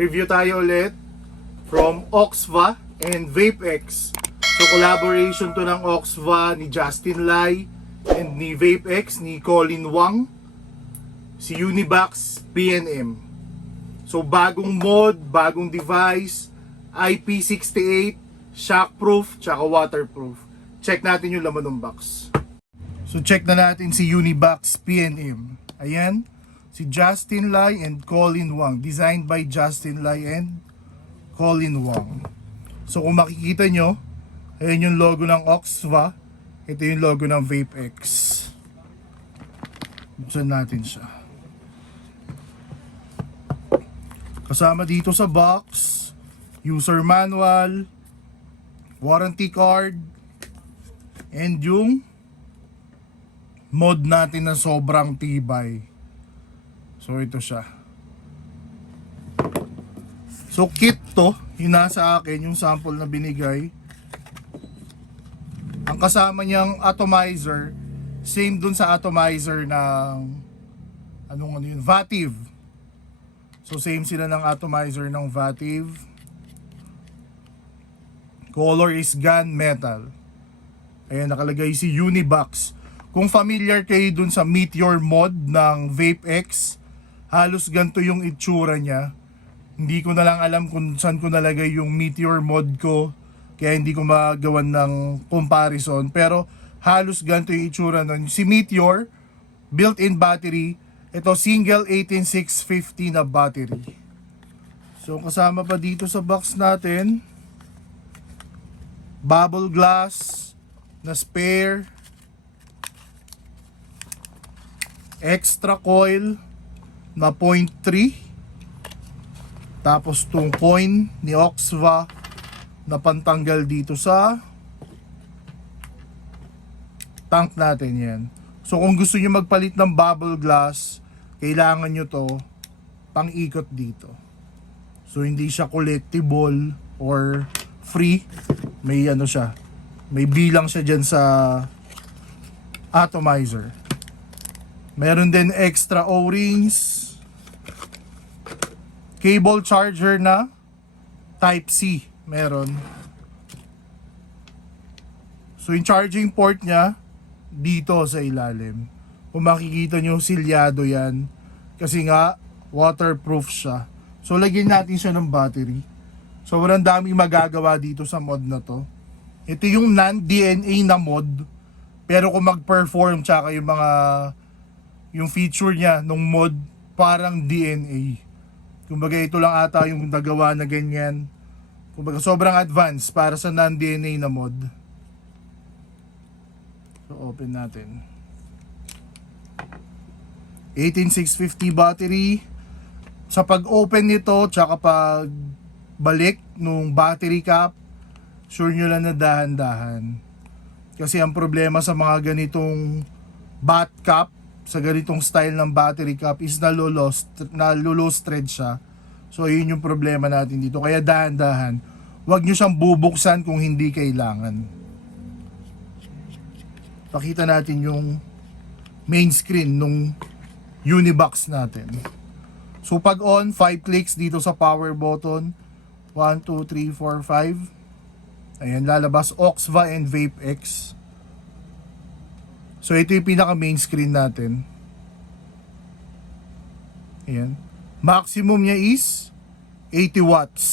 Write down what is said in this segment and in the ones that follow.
review tayo ulit from Oxva and VapeX. So collaboration to ng Oxva ni Justin Lai and ni VapeX ni Colin Wang si Univax PNM. So bagong mod, bagong device, IP68, shockproof, tsaka waterproof. Check natin yung laman ng box. So check na natin si Univax PNM. Ayan, si Justin Lai and Colin Wang. Designed by Justin Lai and Colin Wang. So kung makikita nyo, ayan yung logo ng Oxva. Ito yung logo ng VapeX. Buksan natin siya. Kasama dito sa box, user manual, warranty card, and yung mod natin na sobrang tibay. So ito siya. So kit to, yung nasa akin, yung sample na binigay. Ang kasama niyang atomizer, same dun sa atomizer ng anong ano yun, Vative. So same sila ng atomizer ng Vative. Color is gunmetal. Ayan, nakalagay si Unibox. Kung familiar kayo dun sa Meteor mod ng VapeX, halos ganito yung itsura niya. Hindi ko na lang alam kung saan ko nalagay yung Meteor mod ko. Kaya hindi ko magawan ng comparison. Pero halos ganito yung itsura nun. Si Meteor, built-in battery. Ito single 18650 na battery. So kasama pa dito sa box natin, bubble glass na spare, extra coil na 0.3, tapos tong coin ni Oxva na pantanggal dito sa tank natin yan. So kung gusto nyo magpalit ng bubble glass, kailangan nyo to pang ikot dito. So hindi siya collectible or free. May ano siya. May bilang siya dyan sa atomizer. Meron din extra O-rings. Cable charger na type C. Meron. So yung charging port niya dito sa ilalim. Kung makikita nyo, silyado yan. Kasi nga, waterproof siya. So, lagyan natin siya ng battery. So, walang daming magagawa dito sa mod na to. Ito yung non-DNA na mod. Pero kung mag-perform, tsaka yung mga, yung feature niya nung mod, parang DNA. Kumbaga, ito lang ata yung nagawa na ganyan. Kumbaga, sobrang advanced para sa non-DNA na mod. So, open natin. 18650 battery. Sa pag-open nito, tsaka pag balik nung battery cap, sure nyo lang na dahan-dahan. Kasi ang problema sa mga ganitong bat cap, sa ganitong style ng battery cap is nalulost, nalulost thread siya. So yun yung problema natin dito. Kaya dahan-dahan. Huwag nyo siyang bubuksan kung hindi kailangan. Pakita natin yung main screen nung Unibox natin. So pag on, 5 clicks dito sa power button. 1, 2, 3, 4, 5. Ayan, lalabas Oxva and VapeX. So ito yung pinaka main screen natin. Ayan. Maximum niya is 80 watts.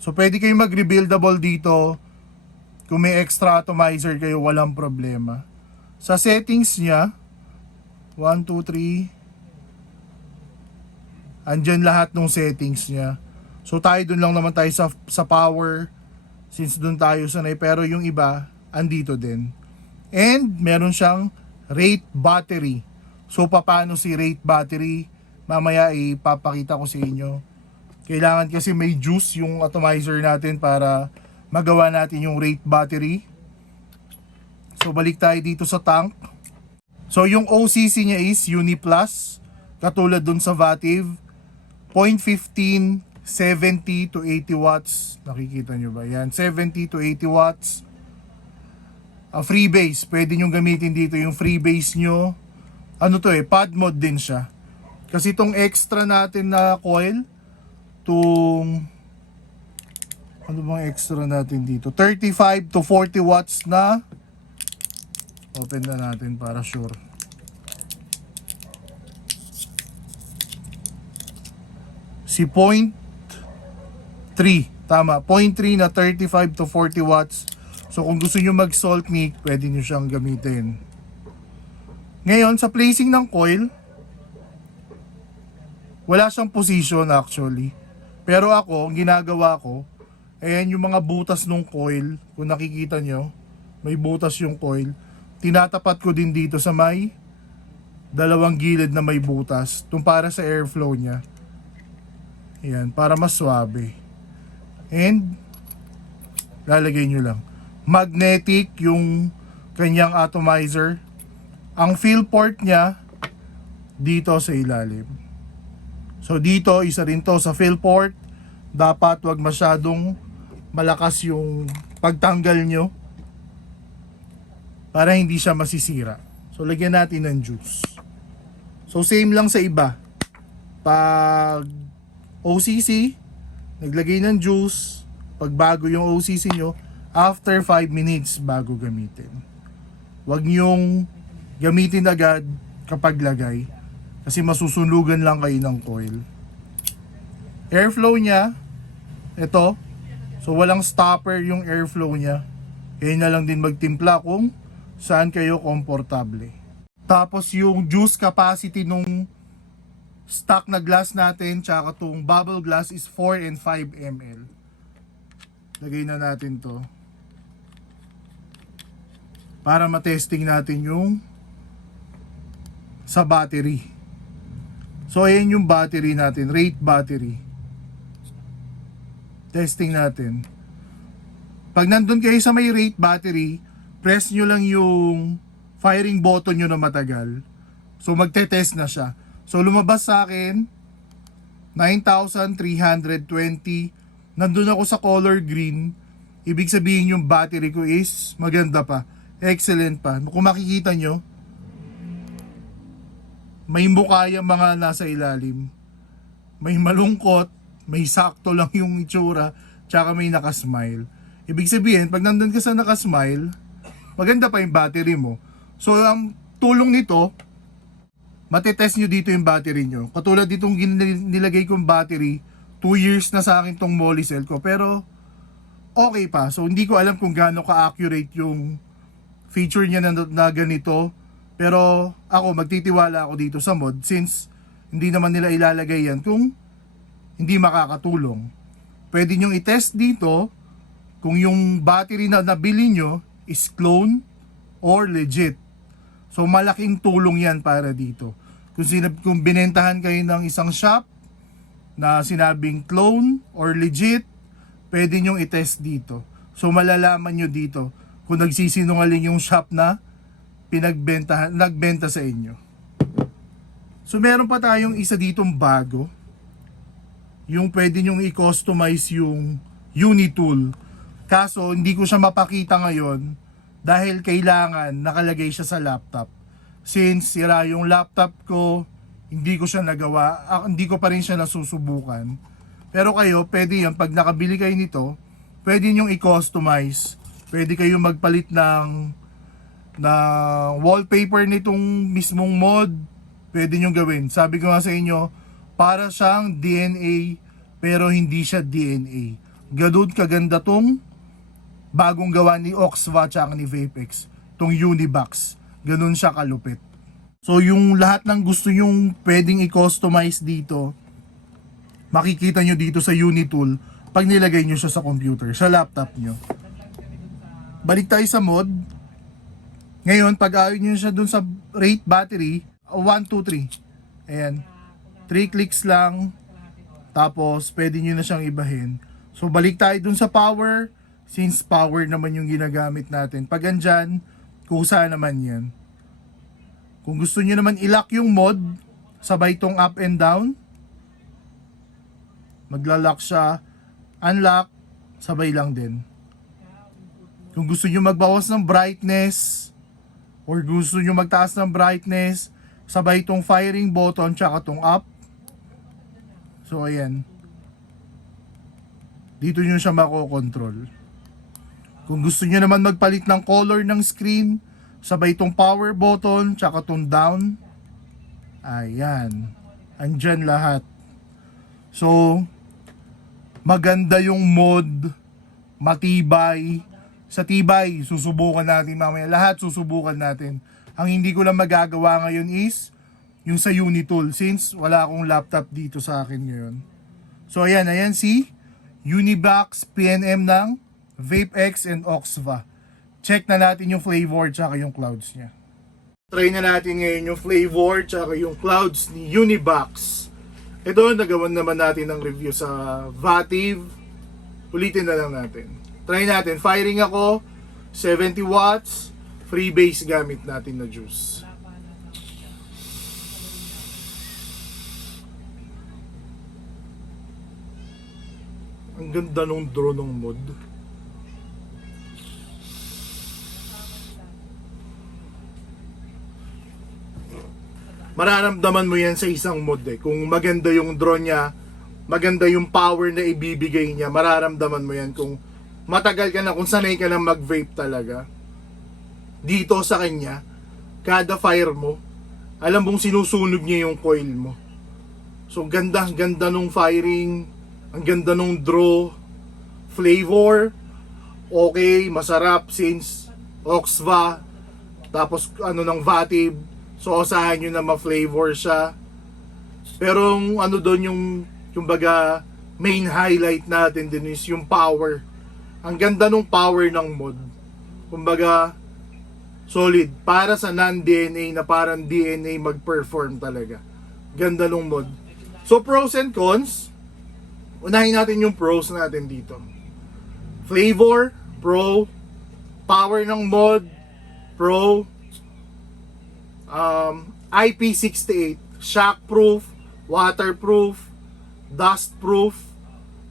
So pwede kayong mag-rebuildable dito. Kung may extra atomizer kayo, walang problema. Sa settings niya, 1, 2, 3. Andyan lahat ng settings niya. So tayo dun lang naman tayo sa, sa power since dun tayo sanay. Pero yung iba, andito din. And meron siyang rate battery. So paano si rate battery? Mamaya ipapakita ko sa inyo. Kailangan kasi may juice yung atomizer natin para magawa natin yung rate battery. So balik tayo dito sa tank. So yung OCC niya is Uniplus, katulad dun sa Vative, 0.15, 70 to 80 watts. Nakikita nyo ba? Yan, 70 to 80 watts. Uh, free base, pwede nyo gamitin dito yung free base nyo. Ano to eh, pad mod din siya. Kasi itong extra natin na coil, tong ano bang extra natin dito? 35 to 40 watts na open na natin para sure. Si point 3, tama. Point 3 na 35 to 40 watts. So kung gusto nyo mag salt nick, pwede nyo siyang gamitin. Ngayon, sa placing ng coil, wala siyang position actually. Pero ako, ang ginagawa ko, ayan yung mga butas ng coil, kung nakikita nyo, may butas yung coil. Tinatapat ko din dito sa may dalawang gilid na may butas, itong para sa airflow niya. Ayan, para mas swabe. And, lalagay nyo lang. Magnetic yung kanyang atomizer. Ang fill port niya, dito sa ilalim. So dito, isa rin to sa fill port. Dapat wag masyadong malakas yung pagtanggal nyo para hindi siya masisira. So lagyan natin ng juice. So same lang sa iba. Pag OCC, naglagay ng juice, pag bago yung OCC nyo, after 5 minutes bago gamitin. Huwag nyong gamitin agad kapag lagay kasi masusunugan lang kayo ng coil. Airflow niya, ito, so walang stopper yung airflow niya. Kaya na lang din magtimpla kung saan kayo komportable. Tapos yung juice capacity nung stock na glass natin tsaka tong bubble glass is 4 and 5 ml. Lagay na natin to. Para matesting natin yung sa battery. So ayan yung battery natin, rate battery. Testing natin. Pag nandun kayo sa may rate battery, press nyo lang yung firing button nyo na matagal. So magte-test na siya. So lumabas sa akin 9,320. Nandun ako sa color green. Ibig sabihin yung battery ko is maganda pa. Excellent pa. Kung makikita nyo, may mukha yung mga nasa ilalim. May malungkot, may sakto lang yung itsura, tsaka may nakasmile. Ibig sabihin, pag nandun ka sa nakasmile, maganda pa yung battery mo. So, ang tulong nito, matetest nyo dito yung battery nyo. Katulad ditong nilagay kong battery, 2 years na sa akin tong Molicel ko, pero okay pa. So, hindi ko alam kung gaano ka-accurate yung feature niya na, na ganito. Pero ako, magtitiwala ako dito sa mod since hindi naman nila ilalagay yan kung hindi makakatulong. Pwede nyong i-test dito kung yung battery na nabili nyo is clone or legit. So malaking tulong yan para dito. Kung, sinab- kung binentahan kayo ng isang shop na sinabing clone or legit, pwede nyong i-test dito. So malalaman nyo dito kung nagsisinungaling yung shop na pinagbentahan, nagbenta sa inyo. So meron pa tayong isa ditong bago. Yung pwede nyong i-customize yung Unitool. Kaso hindi ko siya mapakita ngayon dahil kailangan nakalagay siya sa laptop. Since sira yung laptop ko, hindi ko siya nagawa, ah, hindi ko pa rin siya nasusubukan. Pero kayo, pwede yan, pag nakabili kayo nito, pwede nyong i-customize. Pwede kayo magpalit ng na wallpaper nitong mismong mod, pwede nyo gawin. Sabi ko nga sa inyo, para siyang DNA, pero hindi siya DNA. Ganun kaganda tong bagong gawa ni Oxva at ni Vapex, tong Unibox. Ganun siya kalupit. So yung lahat ng gusto nyong pwedeng i-customize dito, makikita nyo dito sa Unitool pag nilagay nyo siya sa computer, sa laptop nyo. Balik tayo sa mod. Ngayon, pag ayaw nyo siya dun sa rate battery, 1, 2, 3. Ayan. 3 clicks lang. Tapos, pwede nyo na siyang ibahin. So, balik tayo dun sa power. Since power naman yung ginagamit natin. Pag andyan, kusa naman yan. Kung gusto nyo naman ilock yung mod, sabay tong up and down. Magla-lock siya. Unlock, sabay lang din. Kung gusto nyo magbawas ng brightness, or gusto nyo magtaas ng brightness, sabay itong firing button tsaka itong up. So, ayan. dito nyo siya makokontrol. Kung gusto nyo naman magpalit ng color ng screen, sabay itong power button, tsaka itong down, ayan, andyan lahat. So, maganda yung mod, matibay. Sa tibay, susubukan natin mamaya. Lahat susubukan natin. Ang hindi ko lang magagawa ngayon is yung sa Unitool since wala akong laptop dito sa akin ngayon. So ayan, ayan si Unibox PNM ng VapeX and Oxva. Check na natin yung flavor tsaka yung clouds niya. Try na natin ngayon yung flavor tsaka yung clouds ni Unibox. Ito, nagawan naman natin ng review sa Vative. Ulitin na lang natin. Try natin. Firing ako, 70 watts, free base gamit natin na juice. Ang ganda nung drone ng mod. Mararamdaman mo yan sa isang mod eh. Kung maganda yung drone niya, maganda yung power na ibibigay niya, mararamdaman mo yan kung matagal ka na, kung sanay ka na mag-vape talaga. Dito sa kanya, kada fire mo, alam mong sinusunog niya yung coil mo. So ganda, ganda nung firing, ang ganda nung draw, flavor, okay, masarap since Oxva, tapos ano ng Vative, so asahan nyo na ma-flavor siya. Pero ano doon yung, yung baga, main highlight natin din is yung power. Ang ganda nung power ng mod. Kumbaga, solid. Para sa non-DNA na parang DNA mag-perform talaga. Ganda nung mod. So, pros and cons. Unahin natin yung pros natin dito. Flavor, pro. Power ng mod, pro. Um, IP68, shockproof, waterproof, dustproof.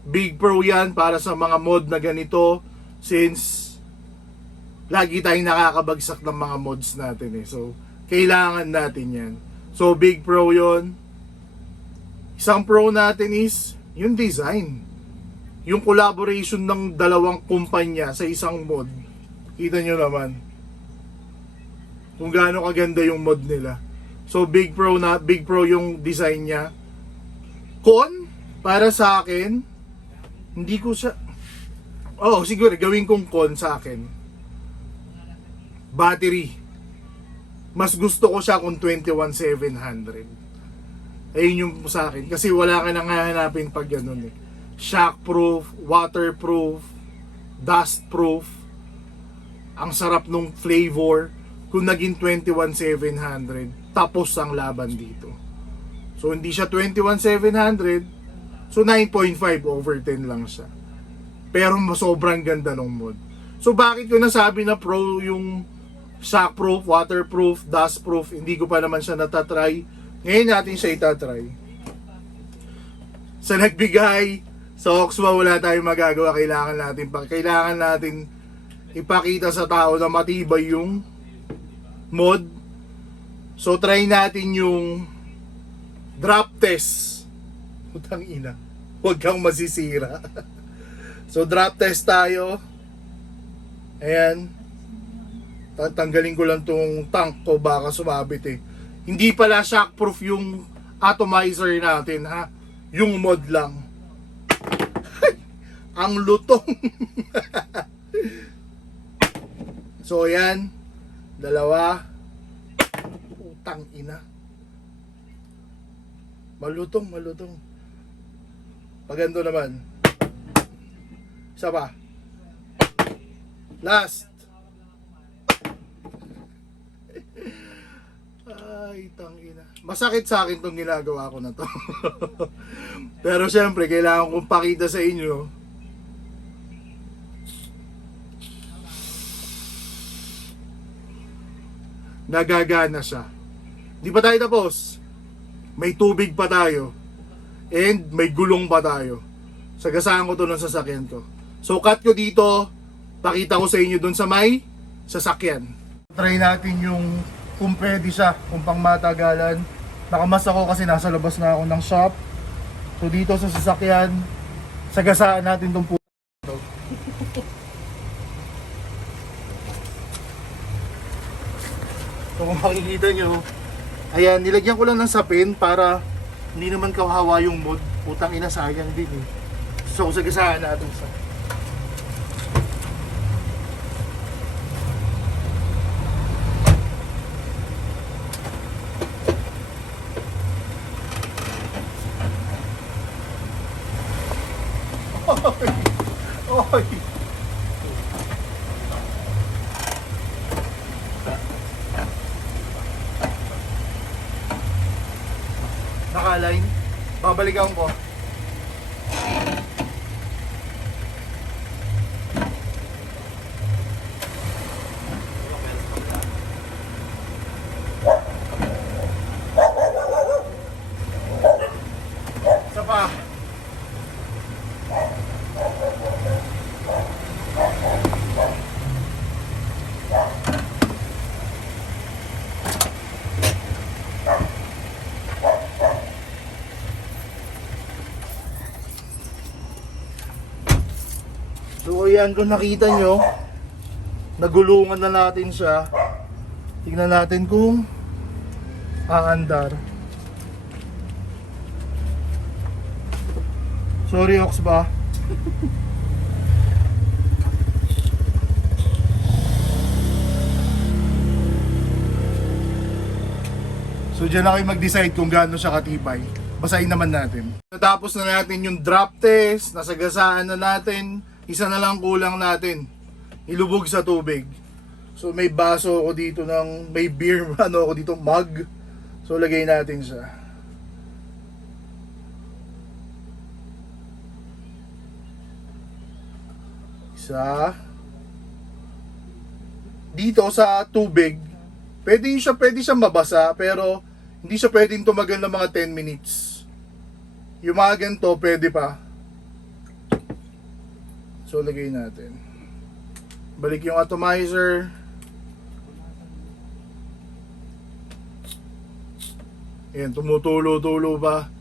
Big pro yan para sa mga mod na ganito since lagi tayong nakakabagsak ng mga mods natin eh. So, kailangan natin yan. So, big pro yon Isang pro natin is yung design. Yung collaboration ng dalawang kumpanya sa isang mod. Kita nyo naman. Kung gaano kaganda yung mod nila. So, big pro na, big pro yung design niya. Con, para sa akin, hindi ko siya... Oh, siguro, gawin kong con sa akin battery. Mas gusto ko siya kung 21700. Ayun yung sa akin. Kasi wala ka nang hahanapin pag ganun eh. Shockproof, waterproof, dustproof. Ang sarap nung flavor. Kung naging 21700, tapos ang laban dito. So hindi siya 21700, so 9.5 over 10 lang siya. Pero sobrang ganda ng mod. So bakit ko nasabi na pro yung shockproof, waterproof, dustproof, hindi ko pa naman siya natatry. Ngayon natin siya itatry. Sa nagbigay, sa Oxwa wala tayong magagawa. Kailangan natin, kailangan natin ipakita sa tao na matibay yung mod. So try natin yung drop test. Putang ina. Huwag kang masisira. so drop test tayo. Ayan. Tatanggalin ko lang tong tank ko baka sumabit eh. Hindi pala shockproof yung atomizer natin ha. Yung mod lang. Ang lutong. so ayan. Dalawa. Putang ina. Malutong, malutong. Pagando naman. Isa pa. Last. Ay, tangina. Masakit sa akin tong ginagawa ko na to. Pero syempre, kailangan kong pakita sa inyo. Nagagana siya. Di pa tayo tapos. May tubig pa tayo and may gulong pa tayo. Sagasaan ko to ng sasakyan ko. So cut ko dito, pakita ko sa inyo dun sa may sasakyan. Try natin yung kung pwede siya, kung pang matagalan. Nakamas ako kasi nasa labas na ako ng shop. So dito sa sasakyan, sagasaan natin tong puto. So kung makikita nyo, ayan, nilagyan ko lang ng sapin para hindi naman kawawa yung mod. Putang ina, sayang din eh. So sagasaan natin sa... Babalikan ko. Isa pa. So ayan kung nakita nyo, nagulungan na natin siya. Tingnan natin kung aandar. Sorry Ox ba? So dyan na kayo mag-decide kung gaano siya katibay. Basahin naman natin. Natapos na natin yung drop test, nasagasaan na natin, isa na lang kulang natin. Ilubog sa tubig. So may baso ako dito ng, may beer, ano ako dito, mug. So lagay natin siya. Isa. Dito sa tubig, pwede siya, pwede siya mabasa, pero hindi siya pwedeng tumagal ng mga 10 minutes. Yung mga ganito, pwede pa. So, lagay natin. Balik yung atomizer. Ayan, tumutulo-tulo pa.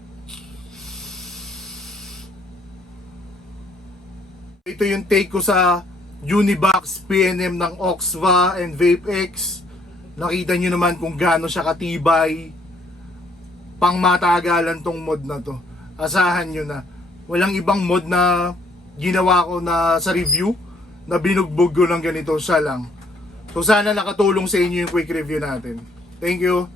Ito yung take ko sa Unibox PNM ng Oxva and VapeX. Nakita nyo naman kung gaano siya katibay. Pang matagalan tong mod na to. Asahan nyo na. Walang ibang mod na ginawa ko na sa review na binugbog ko ng ganito siya lang. So sana nakatulong sa inyo yung quick review natin. Thank you.